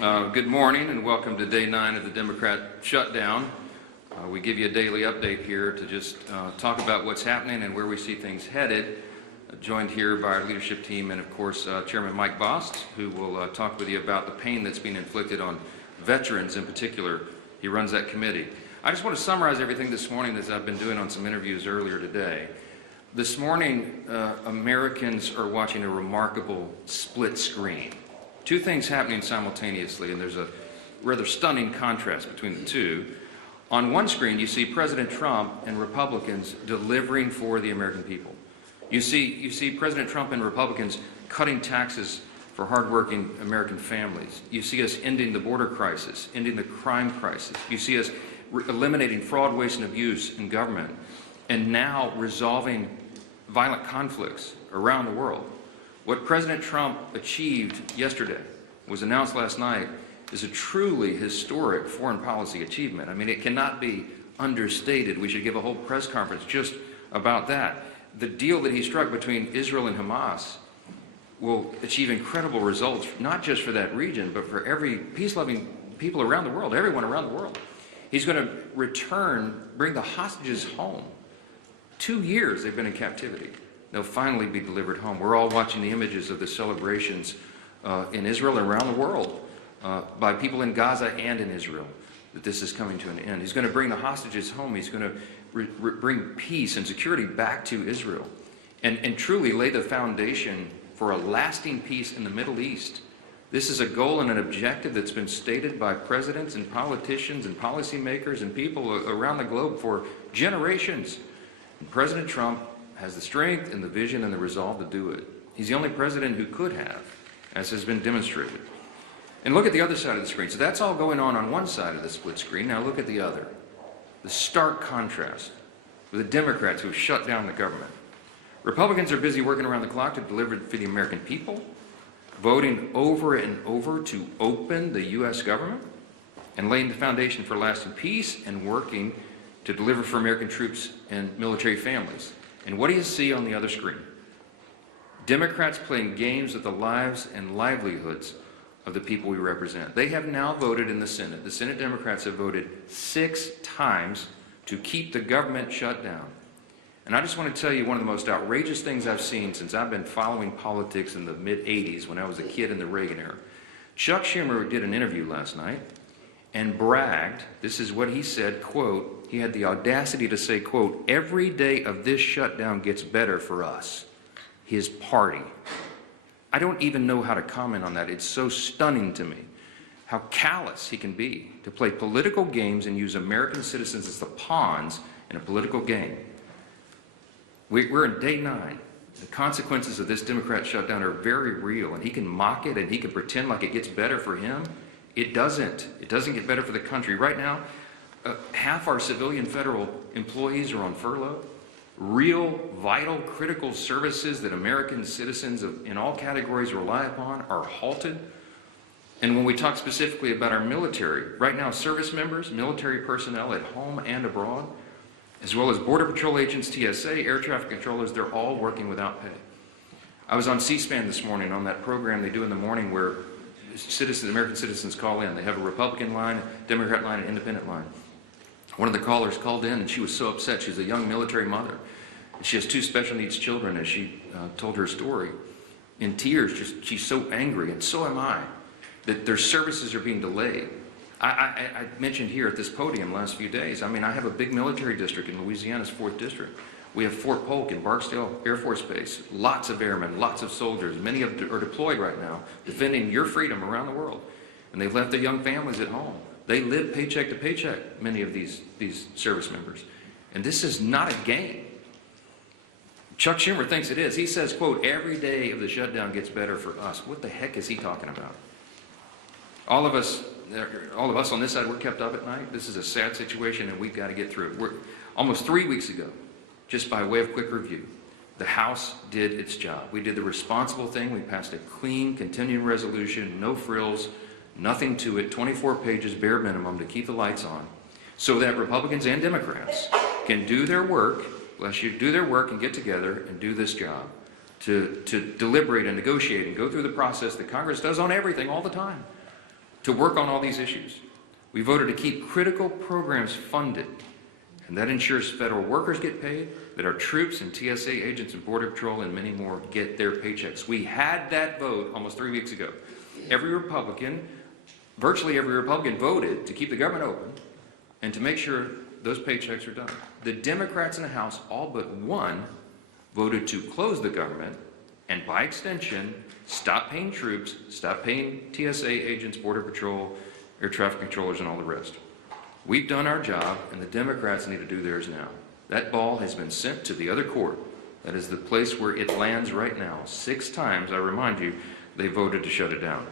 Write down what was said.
Good morning and welcome to day 9 of the Democrat shutdown. We give you a daily update here to just talk about what's happening and where we see things headed. Joined here by our leadership team and of course Chairman Mike Bost, who will talk with you about the pain that's being inflicted on veterans in particular. He runs that committee. I just want to summarize everything this morning as I've been doing on some interviews earlier today. This morning, Americans are watching a remarkable split screen. Two things happening simultaneously, and there's a rather stunning contrast between the two. On one screen, you see President Trump and Republicans delivering for the American people. You see President Trump and Republicans cutting taxes for hardworking American families. You see us ending the border crisis, ending the crime crisis. You see us eliminating fraud, waste, and abuse in government, and now resolving violent conflicts around the world. What President Trump achieved yesterday, was announced last night, is a truly historic foreign policy achievement. I mean, it cannot be understated. We should give a whole press conference just about that. The deal that he struck between Israel and Hamas will achieve incredible results, not just for that region, but for every peace-loving people around the world, everyone around the world. He's going to bring the hostages home. 2 years they've been in captivity. They'll finally be delivered home. We're all watching the images of the celebrations in Israel and around the world by people in Gaza and in Israel, that this is coming to an end. He's going to bring the hostages home. He's going to bring peace and security back to Israel and truly lay the foundation for a lasting peace in the Middle East. This is a goal and an objective that's been stated by presidents and politicians and policymakers and people around the globe for generations. And President Trump has the strength and the vision and the resolve to do it. He's the only president who could have, as has been demonstrated. And look at the other side of the screen. So that's all going on one side of the split screen. Now look at the other. The stark contrast with the Democrats who have shut down the government. Republicans are busy working around the clock to deliver for the American people, voting over and over to open the U.S. government, and laying the foundation for lasting peace and working to deliver for American troops and military families. And what do you see on the other screen? Democrats playing games with the lives and livelihoods of the people we represent. They have now voted in the Senate. The Senate Democrats have voted 6 times to keep the government shut down. And I just want to tell you one of the most outrageous things I've seen since I've been following politics in the mid-'80s when I was a kid in the Reagan era. Chuck Schumer did an interview last night and bragged, this is what he said, quote, he had the audacity to say, quote, every day of this shutdown gets better for us, his party. I don't even know how to comment on that. It's so stunning to me how callous he can be to play political games and use American citizens as the pawns in a political game. We're in day 9. The consequences of this Democrat shutdown are very real, and he can mock it and he can pretend like it gets better for him. It doesn't. It doesn't get better for the country. Right now, half our civilian federal employees are on furlough. Real, vital, critical services that American citizens in all categories rely upon are halted. And when we talk specifically about our military, right now service members, military personnel at home and abroad, as well as Border Patrol agents, TSA, air traffic controllers, they're all working without pay. I was on C-SPAN this morning on that program they do in the morning where American citizens call in. They have a Republican line, a Democrat line, an independent line. One of the callers called in and she was so upset. She's a young military mother. And she has 2 special needs children as she told her story. In tears, she's so angry, and so am I, that their services are being delayed. I mentioned here at this podium last few days, I mean, I have a big military district in Louisiana's 4th District. We have Fort Polk in Barksdale Air Force Base, lots of airmen, lots of soldiers. Many of them are deployed right now, defending your freedom around the world. And they've left their young families at home. They live paycheck to paycheck, many of these service members. And this is not a game. Chuck Schumer thinks it is. He says, quote, every day of the shutdown gets better for us. What the heck is he talking about? All of us on this side, we're kept up at night. This is a sad situation, and we've got to get through it. Almost 3 weeks ago, just by way of quick review, the House did its job. We did the responsible thing. We passed a clean, continuing resolution, no frills, nothing to it, 24 pages, bare minimum, to keep the lights on, so that Republicans and Democrats can do their work, and get together and do this job, to deliberate and negotiate and go through the process that Congress does on everything all the time. to work on all these issues. We voted to keep critical programs funded, and that ensures federal workers get paid, that our troops and TSA agents and Border Patrol and many more get their paychecks. We had that vote almost 3 weeks ago. Virtually every Republican voted to keep the government open and to make sure those paychecks are done. The Democrats in the House, all but one, voted to close the government and, by extension, stop paying troops, stop paying TSA agents, Border Patrol, air traffic controllers, and all the rest. We've done our job, and the Democrats need to do theirs now. That ball has been sent to the other court. That is the place where it lands right now. 6 times, I remind you, they voted to shut it down.